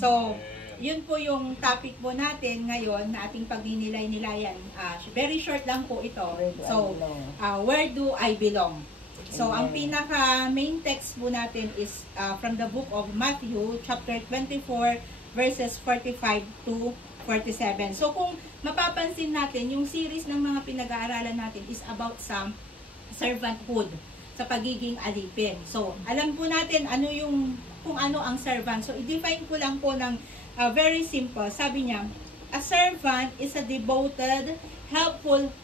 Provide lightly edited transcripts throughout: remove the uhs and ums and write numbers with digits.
So, yun po yung topic po natin ngayon na ating pagninilay-nilayan. Very short lang po ito. So, where do I belong? So, ang pinaka main text po natin is from the book of Matthew, chapter 24, verses 45 to 47. So, kung mapapansin natin, yung series ng mga pinag-aaralan natin is about sa servanthood, sa pagiging alipin. So, alam po natin ano yung, kung ano ang servant. So, i-define ko lang po ng very simple. Sabi niya, a servant is a devoted, helpful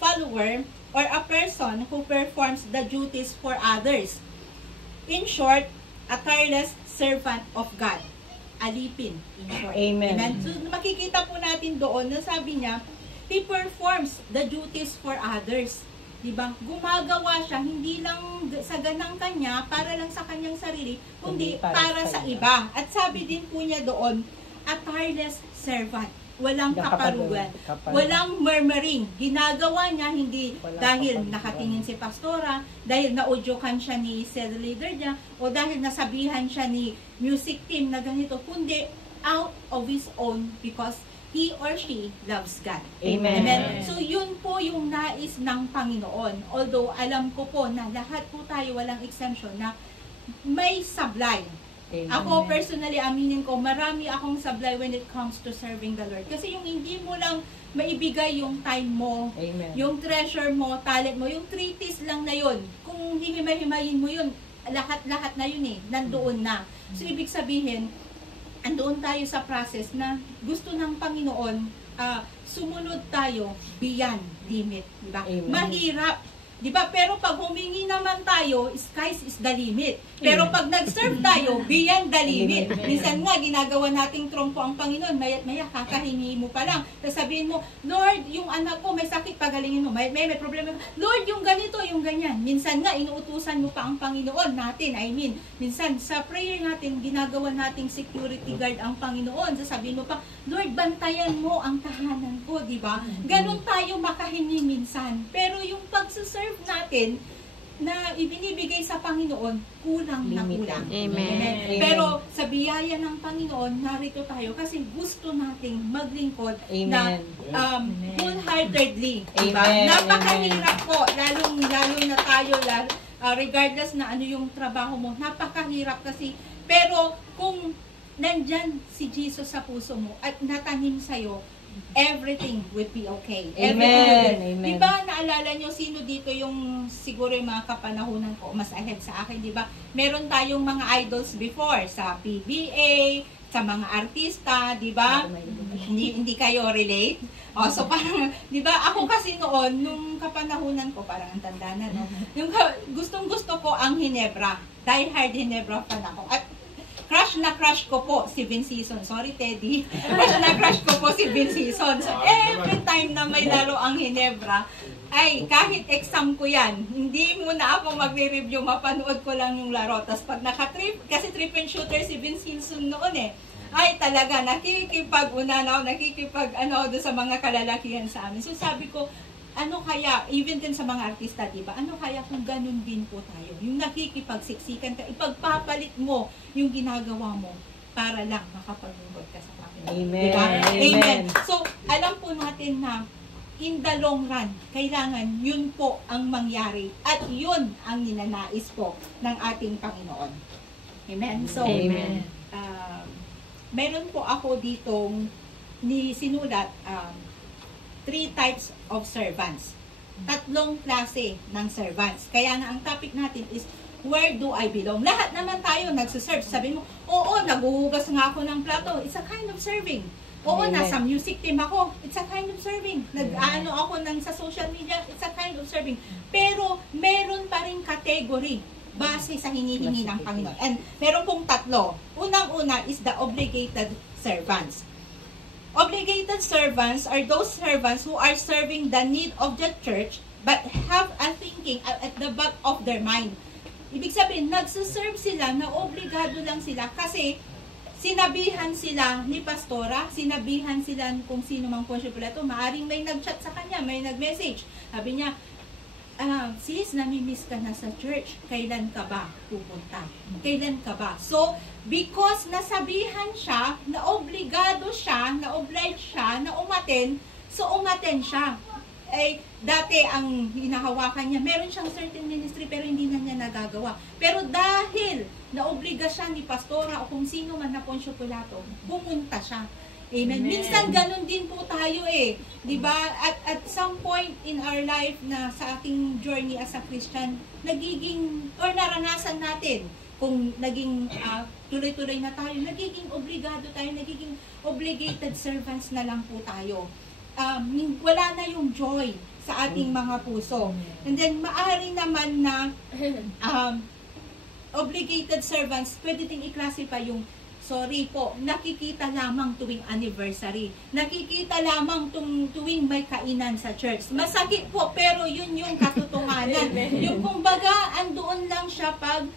follower or a person who performs the duties for others. In short, a tireless servant of God. Alipin, in short. Amen. So, makikita po natin doon na sabi niya, he performs the duties for others. Diba? Gumagawa siya, hindi lang sa ganang kanya, para lang sa kanyang sarili, kundi para sa iba. At sabi din po niya doon, a tireless servant. Walang kaparugan. Walang murmuring. Ginagawa niya hindi dahil nakatingin si pastora, dahil naudyokan siya ni cell leader niya, o dahil nasabihan siya ni music team na ganito, kundi out of his own because he or she loves God. Amen. Amen. So, yun po yung nais ng Panginoon. Although, alam ko po na lahat po tayo, walang exemption, na may sablay. Amen. Ako, personally, aminin ko, marami akong sablay when it comes to serving the Lord. Kasi yung hindi mo lang maibigay yung time mo, Amen. yung treasure mo, talent mo, yung 3 T's lang na yun. Kung hihimay-himayin mo yun, lahat-lahat na yun nandoon na. So, ibig sabihin, andoon tayo sa process na gusto ng Panginoon, sumunod tayo beyond limit. Diba? Mahirap. Diba? Pero pag humingi naman tayo, skies is the limit. Pero pag nag-serve tayo, beyond the limit. Minsan nga, ginagawa nating trompo ang Panginoon, maya't maya, kakahingi mo pa lang. Tapos sabihin mo, Lord, yung anak ko may sakit, pagalingin mo. May problema. Lord, yung ganito, yung ganyan. Minsan nga, inuutusan mo pa ang Panginoon natin. Minsan, sa prayer natin, ginagawa nating security guard ang Panginoon. Sasabihin mo pa, Lord, bantayan mo ang tahanan ko, diba? Ganon tayo makahingi minsan. Pero yung pagsaserve natin na ibinibigay sa Panginoon, kulang na kulang. Amen. Pero sa biyaya ng Panginoon, narito tayo kasi gusto nating maglingkod na wholeheartedly. Diba? Napakahirap po, lalo na tayo, regardless na ano yung trabaho mo, napakahirap kasi. Pero kung nandyan si Jesus sa puso mo at natanim sa'yo, everything will be okay. Amen. Diba, naalala nyo, sino dito yung siguro yung mga kapanahunan ko, mas ahead sa akin, diba? Meron tayong mga idols before, sa PBA, sa mga artista, diba? Hindi kayo relate? So parang, diba, ako kasi noon, nung kapanahunan ko, parang ang tanda na, no? Yung gustong-gusto ko ang Ginebra. Die hard Ginebra fan ako. At crush ko po si Vince Season. Sorry, Teddy. Crush ko po si Vince Season. So, every time na may laro ang Ginebra, ay, kahit exam ko yan, hindi muna ako magre-review, mapanood ko lang yung laro. Tapos pag naka-trip, kasi trip and shooter si Vince Season noon ay talaga, nakikipag-una doon sa mga kalalakihan sa amin. So, sabi ko, ano kaya, even din sa mga artista, diba? Ano kaya kung ganun din po tayo? Yung nakikipagsiksikan ka, ipagpapalit mo yung ginagawa mo para lang makapaglingkod ka sa Panginoon. Amen. Diba? Amen. So, alam po natin na in the long run, kailangan yun po ang mangyari at yun ang ninanais po ng ating Panginoon. Amen? So, Amen. Meron po ako ditong sinulat, 3 types of servants. 3 klase ng servants. Kaya nga ang topic natin is, where do I belong? Lahat naman tayo nagsiserve. Sabi mo, oo, naguhugas nga ako ng plato. It's a kind of serving. Oo, nasa music team ako. It's a kind of serving. Nag-ano ako sa social media. It's a kind of serving. Pero, meron pa rin category base sa hinihingi ng Panginoon. And meron pong 3. Unang-una is the obligated servants. Obligated servants are those servants who are serving the need of the church but have a thinking at the back of their mind. Ibig sabihin, nagsuserve sila na obligado lang sila kasi sinabihan sila ni pastora, sinabihan sila kung sino mang konsyupulato, maaring may nag-chat sa kanya, may nag-message. Sabi niya, sis, namimiss ka na sa church. Kailan ka ba pupunta? Kailan ka ba? So, because nasabihan siya, na obligado siya, na oblige siya, na umaten, so umaten siya. Ay, dati ang hinahawakan niya, meron siyang certain ministry pero hindi na niya nagagawa. Pero dahil naobliga siya ni pastora o kung sino man na Poncio Pilato, pumunta siya. Amen. Minsan ganun din po tayo eh. 'Di ba? At some point in our life na sa ating journey as a Christian, nagiging or naranasan natin kung naging tuloy-tuloy na tayo, nagiging obligado tayo, nagiging obligated servants na lang po tayo. Wala na yung joy sa ating mga puso. And then maaari naman na obligated servants, pwede din i-classify yung sorry po, nakikita lamang tuwing anniversary. Nakikita lamang tuwing may kainan sa church. Masakit po, pero yun yung katotohanan. Yung kumbaga, andoon lang siya pag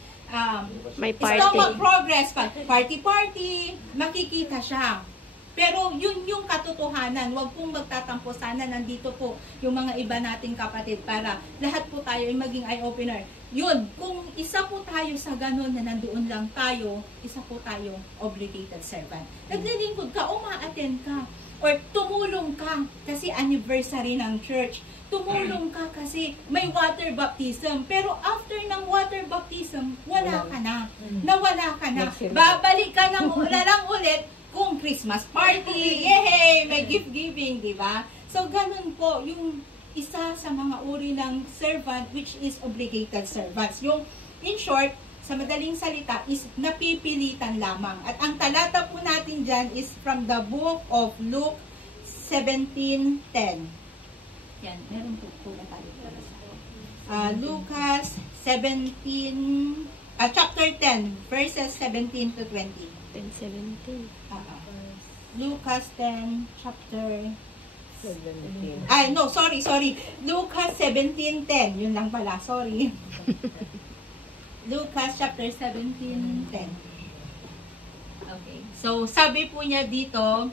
may party. Stomach progress, pag party, makikita siya. Pero yun yung katotohanan. Huwag pong magtatampo. Sana nandito po yung mga iba nating kapatid para lahat po tayo ay maging eye-opener. Yun, kung isa po tayo sa ganun na nandoon lang tayo, isa po tayong obligated servant. Naglilingkod ka, uma-attend ka, or tumulong ka kasi anniversary ng church. Tumulong ka kasi may water baptism. Pero after ng water baptism, wala ka na. Nawala ka na. Babalik ka lang ulit kung Christmas party. Yehey! May gift giving, di ba? So, ganun po yung isa sa mga uri ng servant which is obligated servants. Yung, in short, sa madaling salita, is napipilitan lamang. At ang talata po natin dyan is from the book of Luke 17:10. Yan, meron po na tayo. Lucas 17, chapter 10, verses 17 to 20. 10:17. Lucas 10, chapter 17. Ay, no, sorry. Lucas 17:10. Yun lang pala, sorry. Lucas chapter 17:10. Okay. So, sabi po niya dito,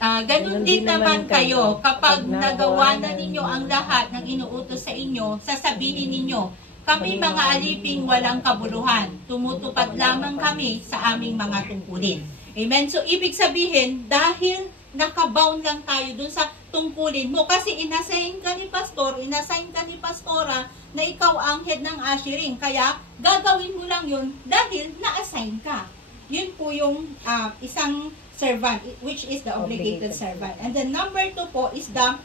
ganun din naman kayo, kapag nagawa na ninyo ang lahat ng inuutos sa inyo, sasabihin ninyo, kami mga aliping walang kabuluhan, tumutupad lamang kami sa aming mga tungkulin. Amen? So, ibig sabihin, dahil nakabound lang tayo dun sa tungkulin mo. Kasi inassign ka ni pastor, inassign ka ni pastora na ikaw ang head ng ushering. Kaya, gagawin mo lang yun dahil na-assign ka. Yun po yung isang servant, which is the obligated servant. And then number 2 po is the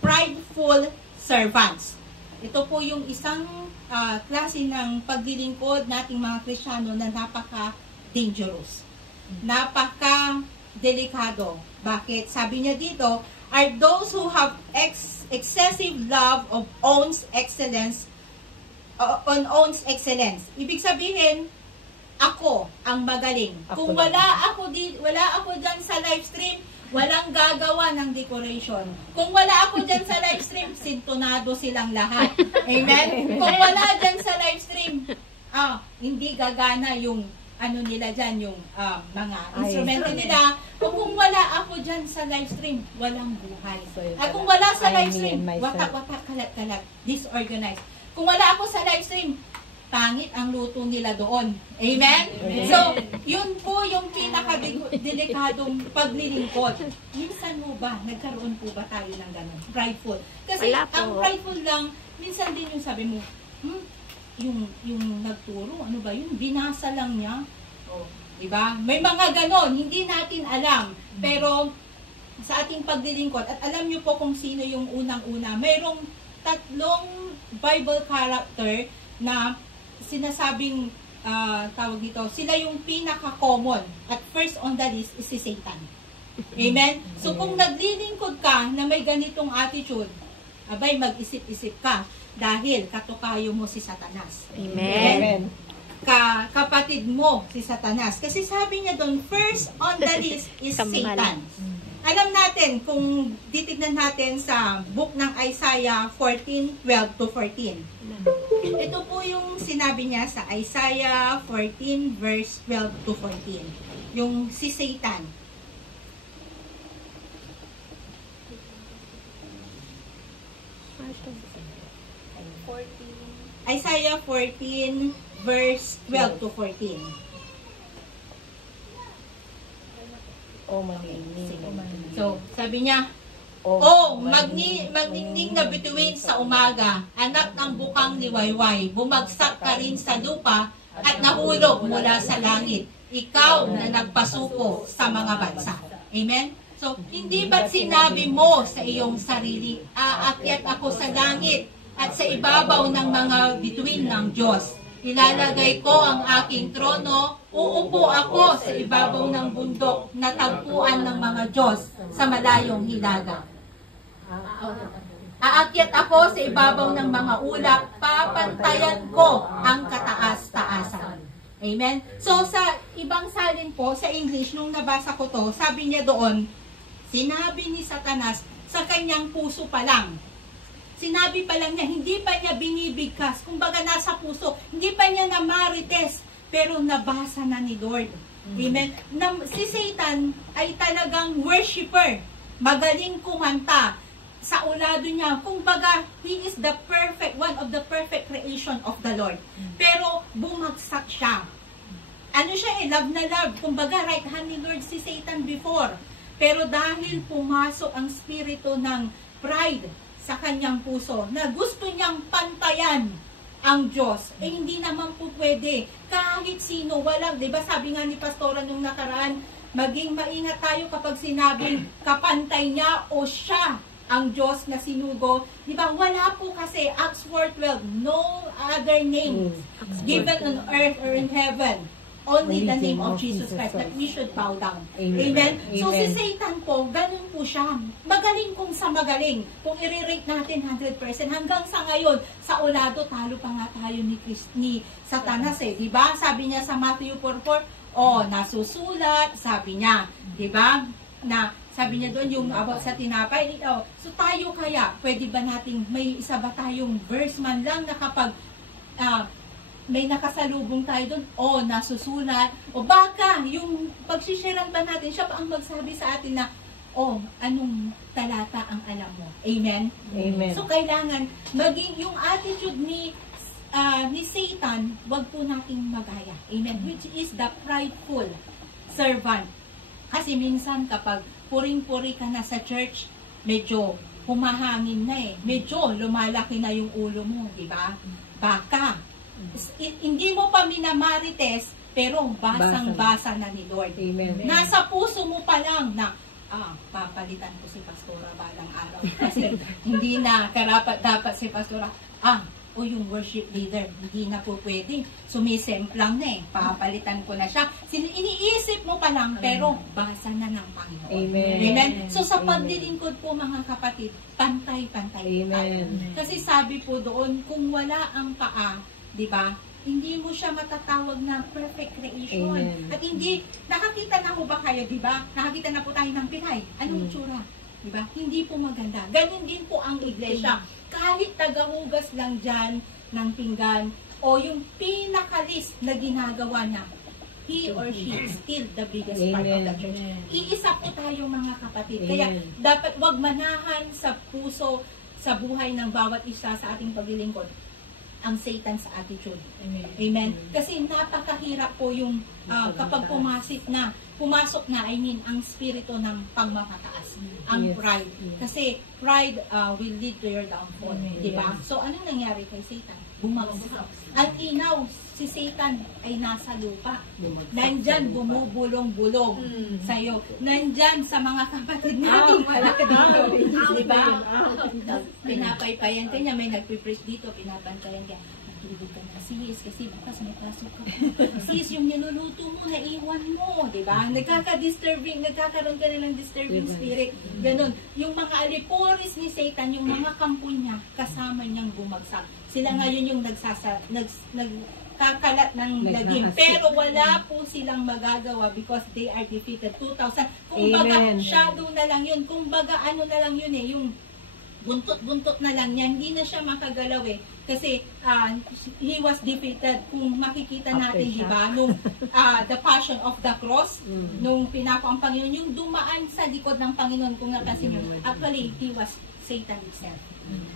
prideful servants. Ito po yung isang klase ng paglilingkod nating mga Kristiyano na napaka-dangerous. Napaka-delikado. Bakit? Sabi niya dito, are those who have excessive love of owns excellence, on owns excellence. Ibig sabihin, ako ang magaling. Kung wala ako dyan sa live stream, walang gagawa ng decoration. Kung wala ako dyan sa live stream, sintonado silang lahat. Amen? Kung wala dyan sa live stream, hindi gagana yung nila dyan, yung mga instrumento nila. O kung wala ako dyan sa live stream, walang buhay. At kung wala sa live stream, watak-watak, kalat-kalat, disorganized. Kung wala ako sa live stream, pangit ang luto nila doon. Amen? So, yun po yung pinaka-delikadong paglilingkod. Minsan mo ba, nagkaroon po ba tayo ng gano'n? Prideful. Kasi ang prideful lang, minsan din yung sabi mo, yung nagturo, ano ba yun? Binasa lang niya. Diba? May mga ganon, hindi natin alam. Pero, sa ating paglilingkod, at alam nyo po kung sino yung unang-una, mayroong 3 Bible character na sinasabing, tawag dito, sila yung pinaka-common. At first on the list is si Satan. Amen? So, kung naglilingkod ka na may ganitong attitude, abay, mag-isip-isip ka. Dahil katukayo mo si Satanas. Amen. Kapatid mo si Satanas. Kasi sabi niya doon, first on the list is Satan. Alam natin, kung titignan natin sa book ng Isaiah 14:12 to 14. Ito po yung sinabi niya sa Isaiah 14 verse 12 to 14. Yung si Satan. 14. Isaiah 14 verse 12 to 14. O maninig. So, sabi niya, magningning na bituin sa umaga, anak ng bukang liwayway, bumagsak ka rin sa lupa at nahulog mula sa langit, ikaw na nagpasuko sa mga bansa. Amen? So, hindi ba't sinabi mo sa iyong sarili, aakyat ako sa langit at sa ibabaw ng mga bituin ng Diyos. Ilalagay ko ang aking trono, uupo ako sa ibabaw ng bundok na tagpuan ng mga Diyos sa malayong hilaga. Aakyat ako sa ibabaw ng mga ulap, papantayan ko ang kataas-taasan. Amen? So, sa ibang salin po, sa English, nung nabasa ko to, sabi niya doon, sinabi ni Satanas sa kanyang puso pa lang. Sinabi pa lang niya, hindi pa niya binibigkas. Kumbaga nasa puso, hindi pa niya namarites, pero nabasa na ni Lord. Amen? Si Satan ay talagang worshipper. Magaling kumanta. Sa ulado niya, kumbaga, he is the perfect, one of the perfect creation of the Lord. Pero bumagsak siya. Ano siya love na love. Kumbaga, right hand ni Lord si Satan before. Pero dahil pumasok ang spirito ng pride sa kanyang puso, na gusto niyang pantayan ang Diyos, hindi naman po pwede. Kahit sino, walang, di ba sabi nga ni Pastora nung nakaraan, maging maingat tayo kapag sinabing kapantay niya o siya ang Diyos na sinugo. Di ba? Wala po kasi, Acts 4:12, no other name given on earth or in heaven. Only the name of Jesus Christ that we should bow down. Amen? So si Satan po, ganun po siya. Magaling kung sa magaling. Kung i-rate natin 100%, hanggang sa ngayon, sa ulado, talo pa nga tayo ni Satanas eh. Di ba? Sabi niya sa Matthew 4:4, nasusulat, sabi niya. Di ba? Sabi niya doon yung about sa tinapay. So tayo kaya, pwede ba nating may isa ba tayong verse man lang na kapag may nakasalubong tayo doon, nasusulat, o baka yung pagsisharean ba natin, siya pa ang magsabi sa atin na, anong talata ang alam mo. Amen? Amen. So kailangan, maging yung attitude ni Satan, wag po nating magaya. Amen? Which is the prideful servant. Kasi minsan kapag puring-puri ka na sa church, medyo humahangin na eh. Medyo lumalaki na yung ulo mo, di ba? Baka. Hindi mo pa minamarites, pero basang-basa na ni Lord. Amen. Nasa puso mo pa lang na, papalitan ko si Pastora balang araw. Kasi hindi na karapat dapat si Pastora, o yung worship leader, hindi na po pwede. Sumisemplang na eh. Papalitan ko na siya. Iniisip mo pa lang, pero basa na ng Panginoon. Amen. Amen. So sa paglilingkod po mga kapatid, pantay-pantay tayo. Kasi sabi po doon, kung wala ang paa, di ba, hindi mo siya matatawag na perfect creation. Amen. At hindi, nakakita na ho ba kayo, di ba? Nakakita na po tayo ng Pinay. Anong itsura? Di ba? Hindi po maganda. Ganun din po ang iglesia. Kahit tagahugas lang dyan ng pinggan o yung pinakalis na ginagawa niya, he or she is still the biggest part of the church. Iisa po tayo mga kapatid. Kaya dapat wag manahan sa puso, sa buhay ng bawat isa sa ating paglilingkod ang Satan sa attitude. Amen. Kasi napakahirap po yung kapag pumasok na, ang spirito ng pagmamataas, ang pride. Kasi pride will lead to your downfall, di ba? So, anong nangyari kay Satan? Bumagsak. At inaw, si Satan ay nasa lupa. Nandyan, bumubulong-bulong sa'yo. Nandyan sa mga kapatid natin pala dito. Di ba? Pinapaypayan ka niya, may nagpipreach dito, pinapantayan ka. Matulog ka na, sis, kasi bukas may pasok ka. Sis, yung niluluto mo, naiwan mo. Di ba? Nagkaka-disturbing, nagkakaroon ka na ng disturbing spirit. Ganon. Yung mga aliporis ni Satan, yung mga kampo niya, kasama niyang bumagsak. Sila ngayon yung nagkakalat ng lagim. Pero wala po silang magagawa because they are defeated. 2,000. Kumbaga, shadow na lang yun. Kumbaga, ano na lang yun eh. Yung buntot-buntot na lang yan. Hindi na siya makagalaw eh. Kasi he was defeated. Kung makikita natin, di ba, nung the passion of the cross, nung pinako ang Panginoon, yung dumaan sa likod ng Panginoon, kung napansin nyo, actually, he was Satan itself.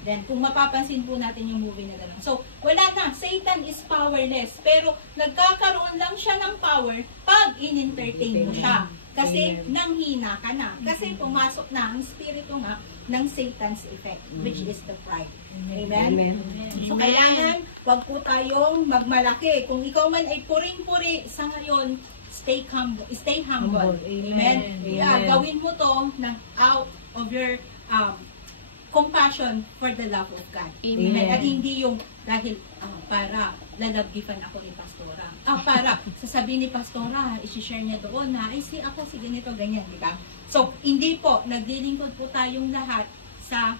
Then, kung mapapansin po natin yung movie na gano'n. So, wala na. Satan is powerless. Pero, nagkakaroon lang siya ng power pag in-entertain mo siya. Kasi, nanghina ka na. Kasi, pumasok na ang spirito nga ng Satan's effect, which is the pride. Amen? So, kailangan, wag po tayong magmalaki. Kung ikaw man ay puring-puri sa ngayon, stay humble. Amen? Yeah, gawin mo to ng out of your compassion for the love of God. Amen. At hindi yung dahil para lalabgifan ako ni Pastora. Para sasabihin ni Pastora, isi-share niya doon na, ay ako si ganito, ganyan, di ba? So, hindi po, naglilingkod po tayong lahat sa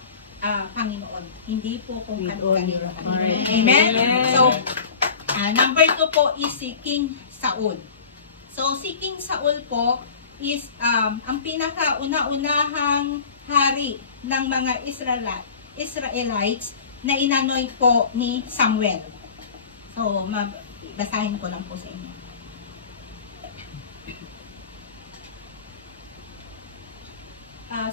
Panginoon. Hindi po kung kanino. Amen? So, number 2 po is si King Saul. So, si King Saul po is ang pinaka-una-unahang hari ng mga Israelites na inanoint po ni Samuel. So, basahin ko lang po sa inyo.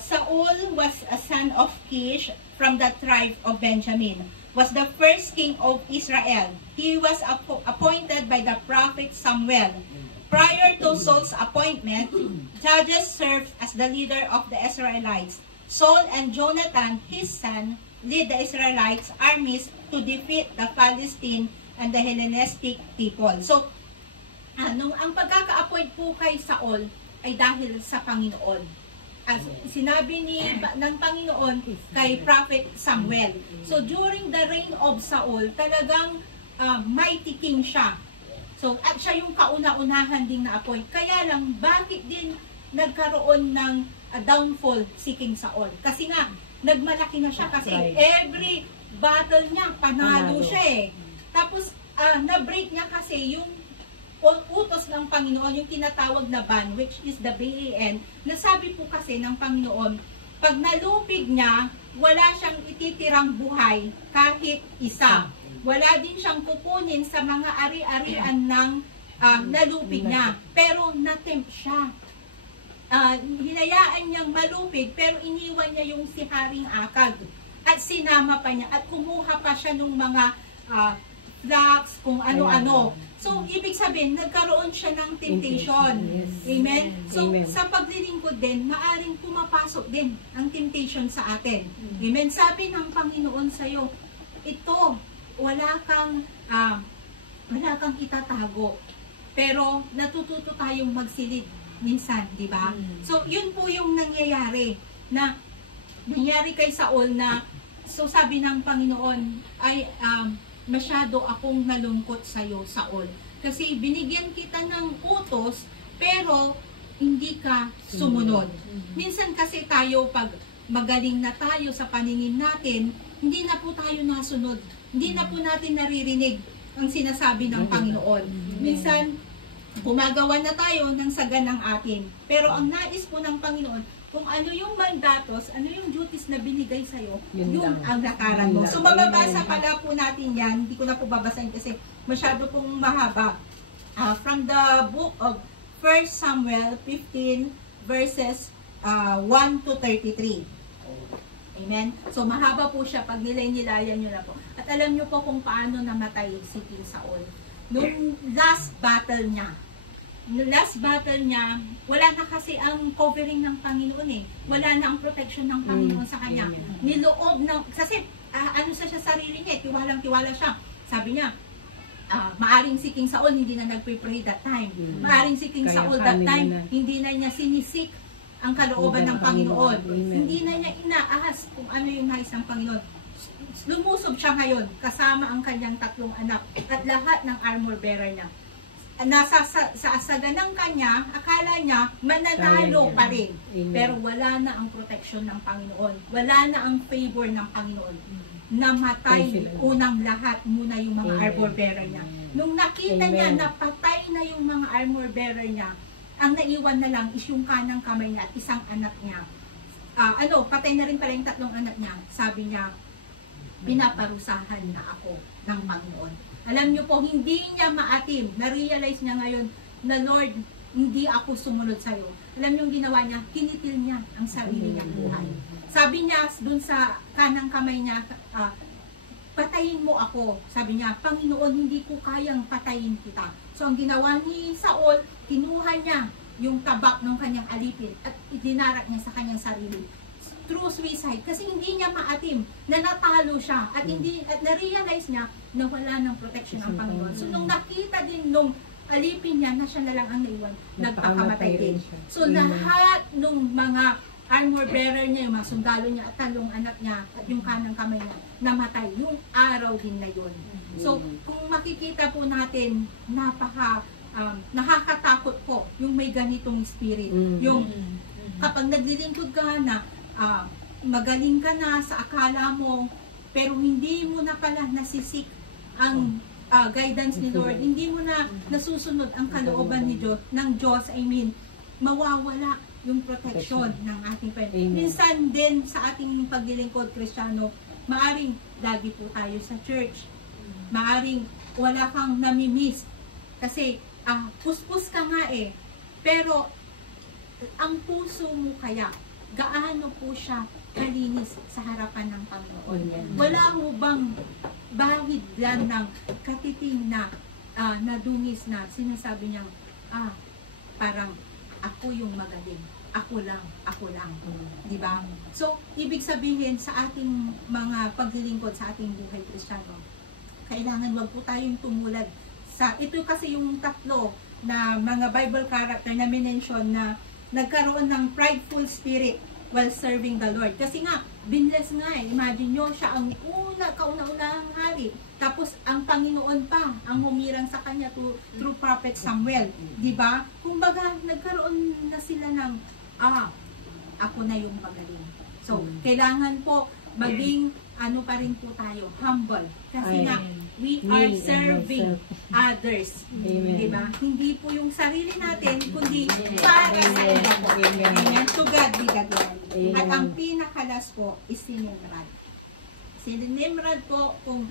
Saul was a son of Kish from the tribe of Benjamin, was the first king of Israel. He was appointed by the prophet Samuel. Prior to Saul's appointment, judges served as the leader of the Israelites. Saul and Jonathan, his son, lead the Israelites' armies to defeat the Palestine and the Hellenistic people. So, ang pagkaka-appoint po kay Saul ay dahil sa Panginoon. As sinabi ng Panginoon kay Prophet Samuel. So, during the reign of Saul, talagang mighty king siya. So, at siya yung kauna-unahan ding na-appoint. Kaya lang, bakit din nagkaroon ng downfall si King Saul? Kasi nga, nagmalaki na siya kasi every battle niya, panalo siya eh. Tapos, na-break niya kasi yung utos ng Panginoon, yung tinatawag na ban, which is the BAN, nasabi po kasi ng Panginoon, pag nalupig niya, wala siyang ititirang buhay kahit isa. Wala din siyang kukunin sa mga ari-arian ng nalupig niya. Pero natempt siya. Hinayaan niyang malupig, pero iniwan niya yung si Haring Akag. At sinama pa niya. At kumuha pa siya ng mga flax, kung ano-ano. So, ibig sabihin, nagkaroon siya ng temptation. Amen? So, sa paglilingkod din, maaring pumapasok din ang temptation sa atin. Amen? Sabi ng Panginoon sa'yo, ito, wala kang itatago. Pero, natututo tayong magsilid minsan, di ba? So, yun po yung nangyayari kay Saul na, so sabi ng Panginoon, ay, masyado akong nalungkot sa'yo, Saul. Kasi binigyan kita ng utos, pero hindi ka sumunod. Minsan kasi tayo, pag magaling na tayo sa paningin natin, hindi na po tayo nasunod. Hindi na po natin naririnig ang sinasabi ng Panginoon. Minsan, gumagawa na tayo ng saganang atin. Pero ang nais po ng Panginoon, kung ano yung mandatos, ano yung duties na binigay sa'yo, yun ang lakaran mo. So, mababasa pala po natin yan. Hindi ko na po babasahin kasi masyado pong mahaba. From the book of 1 Samuel 15 verses 1 to 33. Amen? So, mahaba po siya. Pag nilay-nilayan nyo na po. At alam nyo po kung paano namatay si King Saul. Nung last battle niya, wala na kasi ang covering ng Panginoon eh. Wala na ang protection ng Panginoon sa kanya. Niloob ng, kasi ano sa siya sarili niya, tiwalang-tiwala siya. Sabi niya, maaring si King Saul hindi na nagpe-pray that time. Maaring si King Saul that time, hindi na niya sinisik ang kalooban ng Panginoon. Hindi na niya inaahas kung ano yung nais ng Panginoon. Lumusob siya ngayon, kasama ang kanyang 3 anak at lahat ng armor bearer niya. Nasa saganang kanya, akala niya mananalo pa rin. Pero wala na ang protection ng Panginoon. Wala na ang favor ng Panginoon. Namatay unang lahat muna yung mga armor bearer niya. Nung nakita niya na patay na yung mga armor bearer niya, ang naiwan na lang is yung kanang kamay niya at isang anak niya. Patay na rin pala yung 3 anak niya. Sabi niya, pinaparusahan na ako ng Panginoon. Alam niyo po, hindi niya maatim. Na-realize niya ngayon na, Lord, hindi ako sumunod sa'yo. Alam niyo yung ginawa niya, kinitil niya ang sarili niyang buhay. sabi niya dun sa kanang kamay niya, patayin mo ako. Sabi niya, Panginoon, hindi ko kayang patayin kita. So, ang ginawa ni Saul, kinuha niya yung tabak ng kanyang alipin at idinarak niya sa kanyang sarili. True suicide. Kasi hindi niya maatim na natalo siya at na-realize niya na wala ng protection ng Panginoon. So, nung nakita din nung alipin niya na siya na lang ang naiwan, nagpakamatay din. So, lahat nung mga armor bearer niya, yung mga sundalo niya at talong anak niya at yung kanang kamay niya, namatay yung araw din na yun. So, kung makikita po natin, nakakatakot po yung may ganitong spirit. Yung kapag naglilingkod ka na, magaling ka na sa akala mo, pero hindi mo na pala nasisik ang guidance ni Lord, hindi mo na nasusunod ang kalooban ng Diyos, mawawala yung protection ng ating Panginoon. Minsan din sa ating paglilingkod Kristiyano, maaring lagi po tayo sa church. Maaring wala kang namimiss. Kasi puspos ka nga eh. Pero ang puso mo kaya, gaano po siya kalinis sa harapan ng Panginoon? Wala mo bang bahid lang ng katiting na nadungis na sinasabi niyang parang ako yung magaling. Ako lang. Di ba? So, ibig sabihin sa ating mga paglilingkod sa ating buhay Kristiyano, kailangan wag po tayong tumulad sa, ito kasi yung tatlo na mga Bible character na minention na nagkaroon ng prideful spirit while serving the Lord. Kasi nga, binless nga eh. Imagine nyo, siya ang kauna-unahang hari. Tapos, ang Panginoon pa, ang humirang sa kanya through Prophet Samuel. Diba? Kumbaga, nagkaroon na sila ng, ako na yung magaling. So, kailangan po, maging, pa rin po tayo, humble. Kasi nga, we are serving others. Diba? Hindi po yung sarili natin, kundi para sa iba po. Amen. To God be the glory. At ang pinakalas po is si Nimrod. Si Nimrod po, kung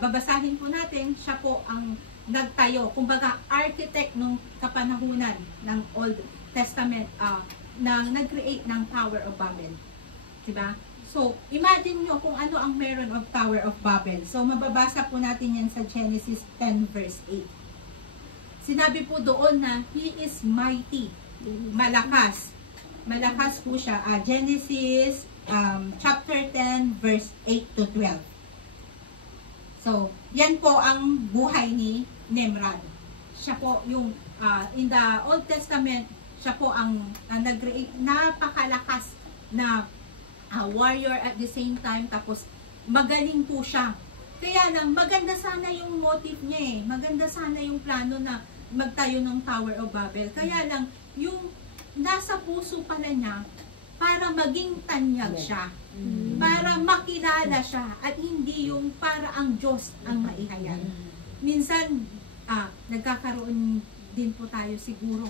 babasahin po natin, siya po ang nagtayo, kumbaga architect nung kapanahunan ng Old Testament, na nag-create ng Tower of Babel. Diba? So, imagine nyo kung ano ang meron of Tower of Babel. So, mababasa po natin yan sa Genesis 10 verse 8. Sinabi po doon na He is mighty, malakas. Malakas po siya. Genesis chapter 10 verse 8 to 12. So, yan po ang buhay ni Nimrod. Siya po yung, in the Old Testament, siya po ang nag-create, napakalakas na warrior at the same time, tapos magaling po siya. Kaya lang, maganda sana yung motive niya eh. Maganda sana yung plano na magtayo ng Tower of Babel. Kaya lang, yung nasa puso pala niya, para maging tanyag siya. Para makilala siya. At hindi yung para ang Diyos ang maihayag. Minsan, nagkakaroon din po tayo siguro.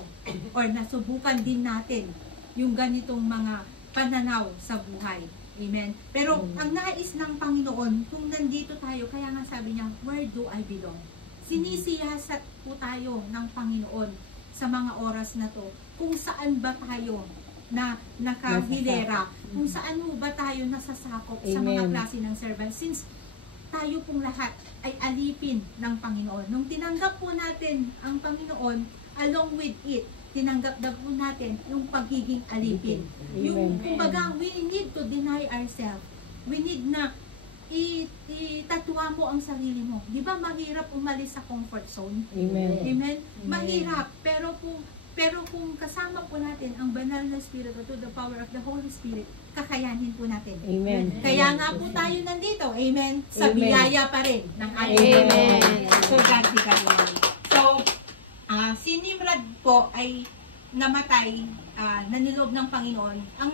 Or nasubukan din natin yung ganitong mga pananaw sa buhay. Amen. Pero ang nais ng Panginoon, kung nandito tayo, kaya nga sabi niya, where do I belong? Sinisiyasat po tayo ng Panginoon sa mga oras na to. Kung saan ba tayo na nakahilera? Kung saan mo ba tayo nasasakop sa mga klase ng servants? Since tayo pong lahat ay alipin ng Panginoon. Nung tinanggap po natin ang Panginoon, along with it, tinanggap na po natin yung pagiging alipin. Yung, kumbaga, we need to deny ourselves. We need na itatwa mo ang sarili mo. Di ba mahirap umalis sa comfort zone? Amen. Amen? Mahirap. Pero kung kasama po natin ang banal na Spirit to the power of the Holy Spirit, kakayanin po natin. Amen. Kaya nga po tayo nandito. Amen? Sa biyaya pa rin ng ating Amen. So, God be the glory. So, si Nimrod po ay namatay, nanilob ng Panginoon. Ang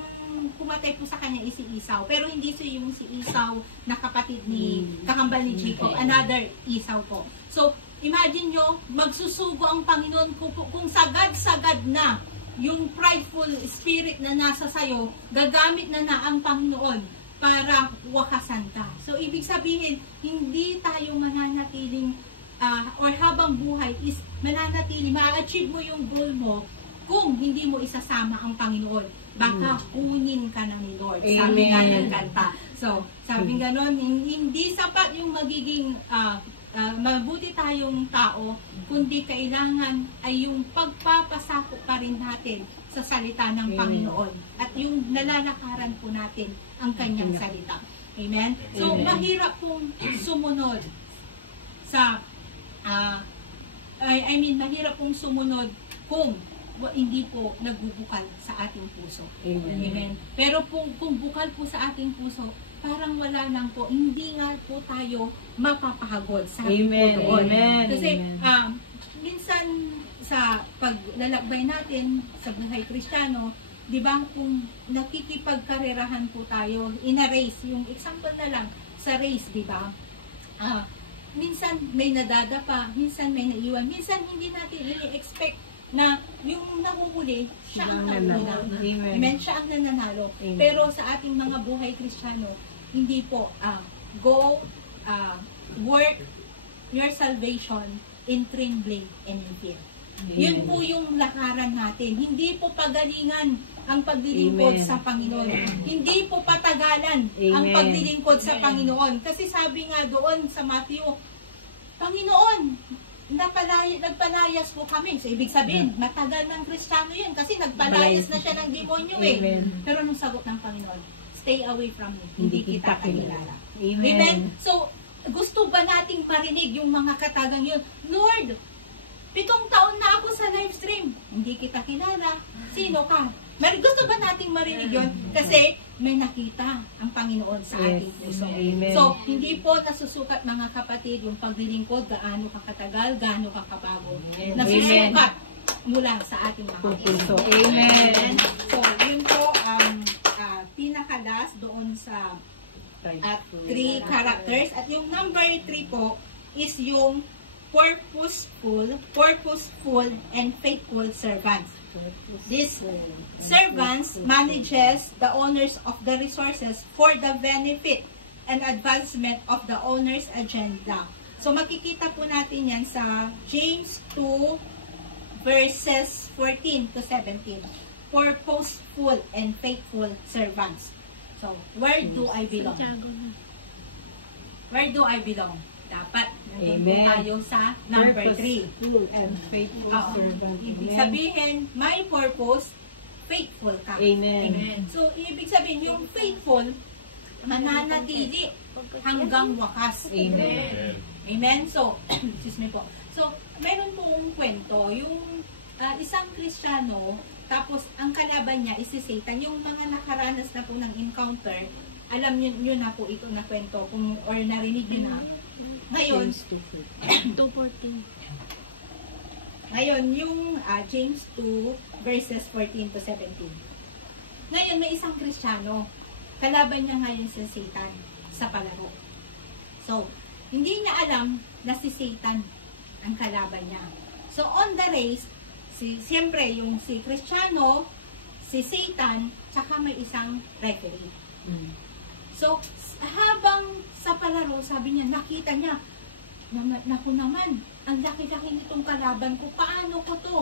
pumatay po sa kanya is si Esau. Pero hindi siya yung si Esau na kapatid ni kakambal ni Jacob. Another Esau po. So, imagine nyo, magsusugo ang Panginoon kung sagad-sagad na yung prideful spirit na nasa sayo, gagamit na ang Panginoon para wakasan ka. So, ibig sabihin, hindi tayo mananatiling or habang buhay is mananatili, ma-achieve mo yung goal mo kung hindi mo isasama ang Panginoon, baka kunin ka na ni Lord. Sabi nga ng kanta. So, sabi ganon, hindi sapat yung magiging mabuti tayong tao, kundi kailangan ay yung pagpapasakop pa rin natin sa salita ng Panginoon. At yung nalalakaran po natin ang kanyang salita. Amen? So, mahirap pong sumunod sa mahirap pong sumunod kung hindi po nagbubukal sa ating puso. Amen. Pero kung bukal po sa ating puso, parang wala lang po, hindi nga po tayo mapapahagod sa doon. Kasi minsan sa paglalakbay natin sa buhay Kristiyano, di ba, kung nakikipagkarerahan po tayo in a race, yung example na lang sa race, di ba, minsan may nadadapa, minsan may naiwan, minsan hindi natin ini-expect na yung nahuhuli, siya ang nanalo. Amen. Siya ang nananalo. Amen. Pero sa ating mga buhay Kristiyano, hindi po, work your salvation in trembling and in fear. Amen. Yun po yung lakaran natin. Hindi po pagalingan ang paglilingkod sa Panginoon. Hindi po patagalan ang paglilingkod sa Panginoon. Kasi sabi nga doon sa Matthew, Panginoon, nagpalayas po kami. So, ibig sabihin, matagal ng Kristiyano yun kasi nagpalayas na siya ng demonyo eh. Pero nung sagot ng Panginoon, stay away from me. Hindi kita kakilala. Amen. So, gusto ba nating marinig yung mga katagang yun? Lord, 7 taon na ako sa live stream. Hindi kita kilala. Sino ka? Gusto ba nating marinig yun? Kasi may nakita ang Panginoon sa ating puso. So, hindi po nasusukat mga kapatid yung paglilingkod, gaano ka katagal, gaano ka kabago. Nasusukat mula sa ating mga puso. Amen. So, yun po ang pinakalas doon sa 3 characters. At yung number 3 po is yung purposeful and faithful servants. These servants manages the owners of the resources for the benefit and advancement of the owner's agenda. So makikita po natin yan sa James 2 verses 14 to 17. Purposeful and faithful servants. So, where do I belong? Where do I belong? Dapat nandun po tayo sa number 3. And faithful servant. Ibig sabihin, my purpose, faithful ka. Amen. So, ibig sabihin, yung faithful, mananatili hanggang wakas. Amen. Amen. So, excuse me po. So, meron pong kwento, yung isang Kristiyano, tapos ang kalaban niya is si Satan. Yung mga nakaranas na po ng encounter, alam nyo na po ito na kwento, or narinig nyo na. Ngayon, 2:14. Ngayon, yung James 2 verses 14 to 17. Ngayon, may isang Kristiyano. Kalaban niya ngayon sa Satan sa palaro. So, hindi niya alam na si Satan ang kalaban niya. So, on the race, siyempre, yung si Kristiyano, si Satan, tsaka may isang referee. So, habang sa palaro, sabi niya, nakita niya, naku naman, ang laki-laki nitong kalaban ko, paano ko to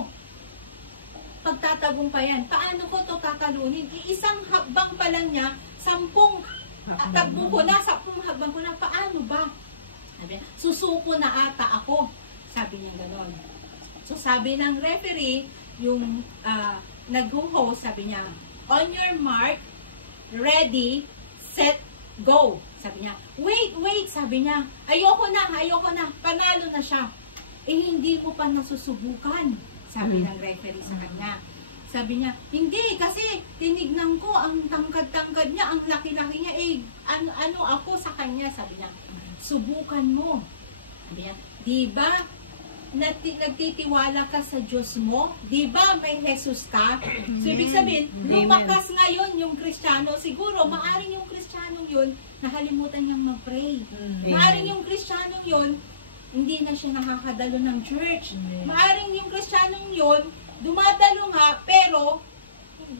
pagtatagumpayan? Paano ko to tatalunin? Isang hakbang pa lang niya, 10 takbo ko na, 10 hakbang ko na, paano ba? Sabi niya, susuko na ata ako. Sabi niya gano'n. So, sabi ng referee, yung nag-host, sabi niya, on your mark, ready, set, go. Sabi niya, wait, sabi niya, ayoko na, panalo na siya. Eh, hindi mo pa nasusubukan, sabi ng referee sa kanya. Sabi niya, hindi, kasi tinignan ko, ang tangkad-tangkad niya, ang laki-laki niya, eh, ano ako sa kanya, sabi niya, subukan mo. Sabi niya, di ba, nagtitiwala ka sa Diyos mo? Di ba may Jesus ka? So, ibig sabihin, lumakas ngayon yung Kristiyano. Siguro, maaring yung Kristiyanong yun, nakalimutan niyang mag-pray. Maaring yung Kristiyanong yun, hindi na siya nakakadalo ng church. Maaring yung Kristiyanong yun, dumadalo nga, pero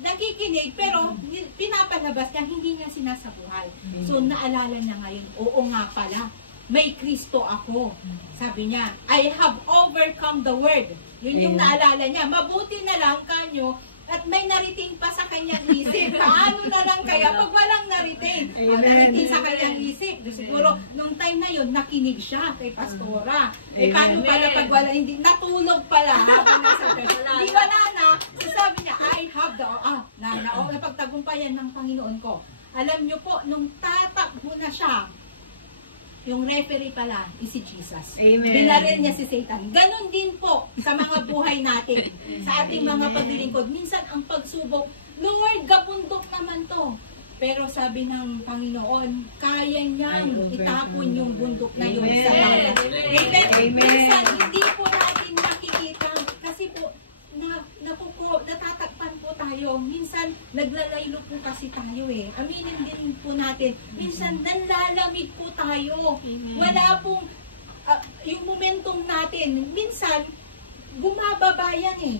nakikinig, pero pinapalabas niya, hindi niya sinasabuhay. So, naalala niya ngayon, oo nga pala, may Kristo ako. Sabi niya, I have overcome the world. Yun yung naalala niya. Mabuti na lang kanyo at may nariting pa sa kanyang isip. Paano na lang kaya pag walang nariting? Nariting sa kanyang isip. Siguro, nung time na yun, nakinig siya kay Pastora. Paano pala pag wala, hindi, natulog pala habang nasa church. Hindi wala na. So sabi niya, I have the, napagtagumpayan ng Panginoon ko. Alam niyo po, nung tatakbo na siya, yung referee pala is si Jesus. Amen. Binaril niya si Satan. Ganon din po sa mga buhay natin, sa ating mga paglilingkod. Minsan ang pagsubok, Lord, gabundok naman to. Pero sabi ng Panginoon, kaya niyang itapon yung bundok na yun sa dagat. Amen. Minsan, hindi po natin nakikita kasi po, natatakpan po tayo. Minsan, naglalaylo po kasi tayo eh. Aminin din po natin. Minsan, nanlalamig po tayo. Wala pong, yung momentum natin, minsan, bumababa yan eh.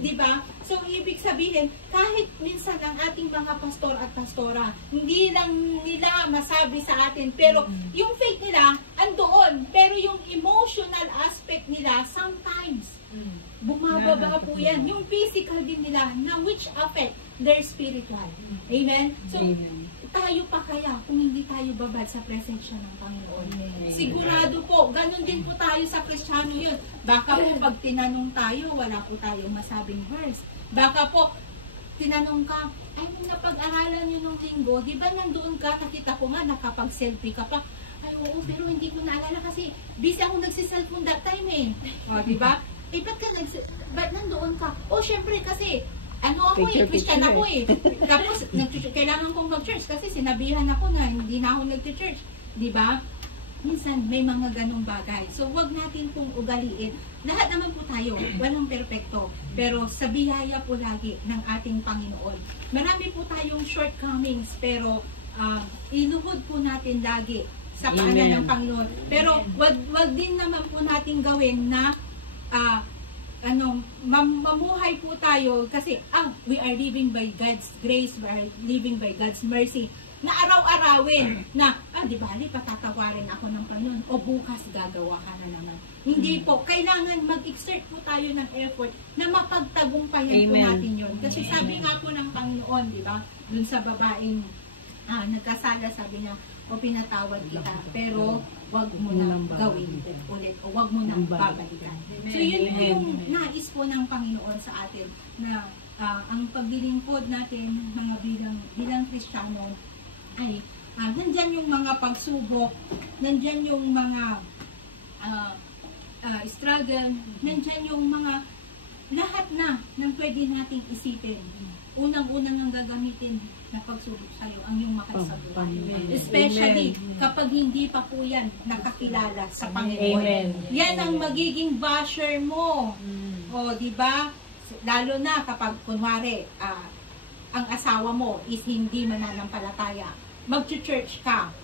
Diba? So, ibig sabihin, kahit minsan ang ating mga pastor at pastora, hindi lang nila masabi sa atin, pero yung faith nila, andoon. Pero yung emotional aspect nila, sometimes, bumababa po yan. Yung physical din nila, na which affect their spiritual. Amen? So, tayo pa kaya kung hindi tayo babad sa presensya ng Panginoon. Sigurado po, ganun din po tayo sa Kristiyano yun. Baka po pag tinanong tayo, wala po tayong masabing verse. Baka po, tinanong ka, ay nung napag-aralan nyo nung linggo, di ba nandoon ka, nakita ko nga, nakapag-selfie ka pa. Ay oo, pero hindi ko naalala kasi busy ako nagsiselfone that time eh. O, di ba? Eh, ba't nandoon ka? O, syempre kasi, ano ako eh, Christian ako eh. Tapos, kailangan kong mag-church kasi sinabihan ako na hindi na ako nag-church. Diba? Minsan, may mga ganong bagay. So, wag natin pong ugaliin. Lahat naman po tayo, walang perpekto. Pero sa biyaya po lagi ng ating Panginoon. Marami po tayong shortcomings, pero inuhod po natin lagi sa paanan ng Panginoon. Pero, wag din naman po natin gawin na mamuhay po tayo kasi we are living by God's grace, we are living by God's mercy, na araw-arawin na, di bali, patatawarin ako ng Panginoon o bukas gagawa ka na naman. Hindi po, kailangan mag-exert po tayo ng effort na mapagtagumpayan po natin yun. Kasi sabi nga po ng Panginoon, di ba, dun sa babaeng nagkasala, sabi niya, o pinatawad kita, pero wag mo nang gawin ulit o wag mo nang babalikan. So yun yung nais po ng Panginoon sa atin na ang paglilingkod natin mga bilang Kristiyano ay nandyan yung mga pagsubok, nandyan yung mga struggle, nandyan yung mga lahat na nang pwede nating isipin. Unang-unang ang gagamitin na pagsubok sa'yo ang yung makasabuhay. Especially kapag hindi pa po yan nakakilala sa Panginoon. Amen. Yan ang magiging basher mo. O, di ba? Lalo na kapag kunwari ang asawa mo is hindi mananampalataya. Mag-church ka.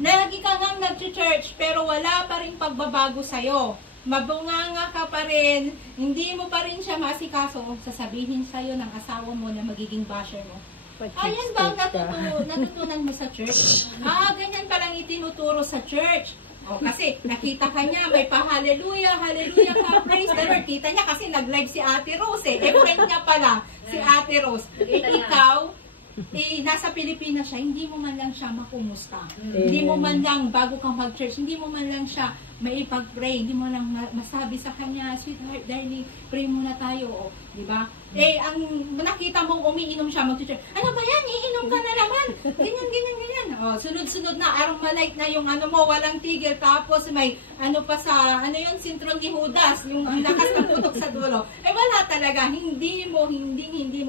Lagi ka nga nag-church pero wala pa rin pagbabago sa'yo. Mabunganga ka pa rin, hindi mo pa rin siya masikaso, sasabihin sa'yo ng asawa mo na magiging basher mo. Ayan ba ang natutunan mo sa church? Ganyan palang itinuturo sa church. O, kasi nakita ka niya, may pa-hallelujah, hallelujah ka, praise the Lord. Kita niya kasi nag-live si Ate Rose eh. Friend niya pala, si Ate Rose. Ikaw, nasa Pilipinas siya, hindi mo man lang siya makumusta. Hindi mo man lang, bago kang mag-church, hindi mo man lang siya maipag-pray, hindi mo lang masabi sa kanya, sweetheart, darling, pray muna tayo, di ba? Ang nakita mong umiinom siya, mag-church, ano ba yan, iinom ka na naman, ganyan, ganyan, ganyan. Sunod-sunod na, armalite na yung mo, walang tigil, tapos may, pa sa, yun, sintrong ni Judas, yung lakas ng putok sa dulo. Wala talaga, hindi mo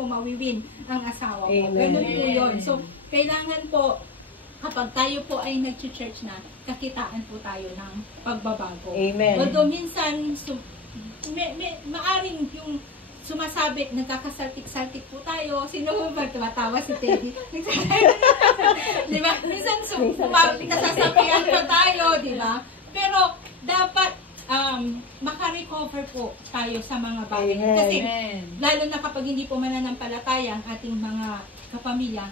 mawiwin ang asawa mo. Ganun po yun. So, kailangan po, kapag tayo po ay nag-church na, kakitaan po tayo ng pagbabago. Amen. Although minsan, maaring yung sumasabit, nagkakasaltik-saltik po tayo. Sino ba? Tumatawa si Teddy. Di ba? Minsan, nasasabihan pa tayo, di ba? Pero, dapat makarecover po tayo sa mga bagay. Kasi, lalo na kapag hindi po mananampalataya ang ating mga kapamilya,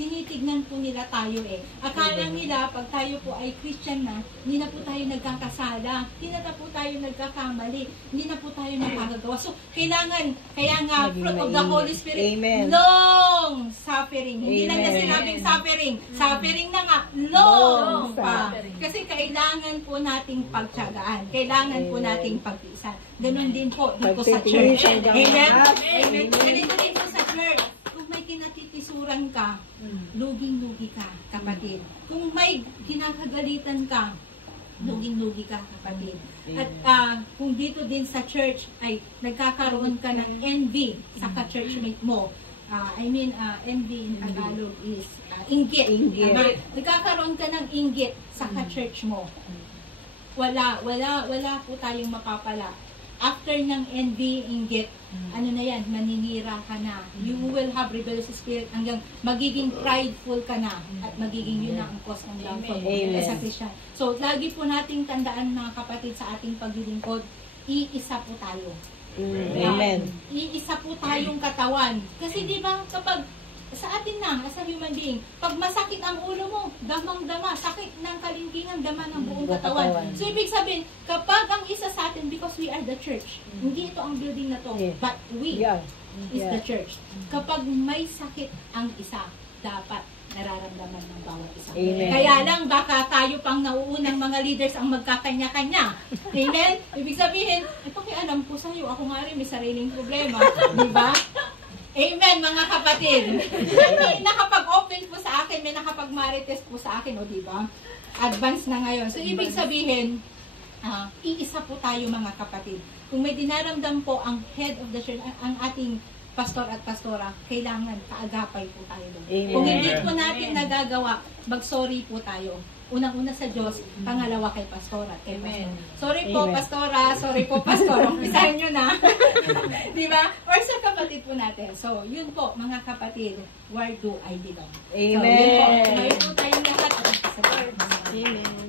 tinitignan po nila tayo eh. Akala nila, pag tayo po ay Christian na, hindi na po tayo nagkakasala, hindi na po tayo nagkakamali, hindi na po tayo nakakagawa. So, kailangan, kaya nga, fruit of the Holy Spirit, Amen. long suffering. Hindi lang na Amen. sinabing suffering. Suffering na nga, long Long pa. suffering. Kasi kailangan po nating pagtiyagaan. Kailangan po nating pagtiisan. Ganun din po dito sa church. Pagtitiis hanggang Amen? lahat. Amen. Ganito din po sa church. Kung may kinatitisuran ka, luging-lugi ka, kapatid. Kung may kinakagalitan ka, luging-lugi ka, kapatid. At kung dito din sa church ay nagkakaroon ka ng envy sa ka-churchmate mo, envy in Tagalog is inggit. Inggit. Tama? Nagkakaroon ka ng inggit sa ka-church mo. Wala po tayong mapapala. After ng envy, inggit, ano na yan, maninira ka na. You will have rebellious spirit hanggang magiging prideful ka na at magiging yun na ang cause ng downfall mo Amen. sa Christian. So, lagi po nating tandaan mga kapatid sa ating paglilingkod, iisa po tayo. Amen. Iisa po tayong katawan. Kasi di ba kapag sa atin na, as a human being, pag masakit ang ulo mo, damang-dama, sakit ng kalingkingan, dama ng buong katawan. So, ibig sabihin, kapag ang isa sa atin, because we are the church, hindi ito ang building na to, Yeah. but we Yeah. is Yeah. the church. Kapag may sakit ang isa, dapat nararamdaman ng bawat isa. Amen. Kaya lang, baka tayo pang nauunang mga leaders ang magkakanya-kanya. Amen? Ibig sabihin, pakialam ko sa'yo, ako nga rin may sariling problema. Di ba? Amen, mga kapatid. May nakapag-open po sa akin, may nakapag-marites po sa akin, o di ba? Advance na ngayon. So, ibig sabihin, iisa po tayo mga kapatid. Kung may dinaramdam po ang head of the church, ang ating pastor at pastora, kailangan kaagapay po tayo doon. Amen. Kung hindi po natin nagagawa, mag-sorry po tayo. Unang-una sa Diyos, pangalawa kay pastora. Kay Amen. pastor. Sorry po, Amen. pastora. Sorry po, pastor. Umpisahan nyo na. Di ba? Or sa kapatid po natin. So, yun po, mga kapatid, where do I belong? So, yun po. Amen. Ngayon po tayong lahat. Sa Lord. Amen.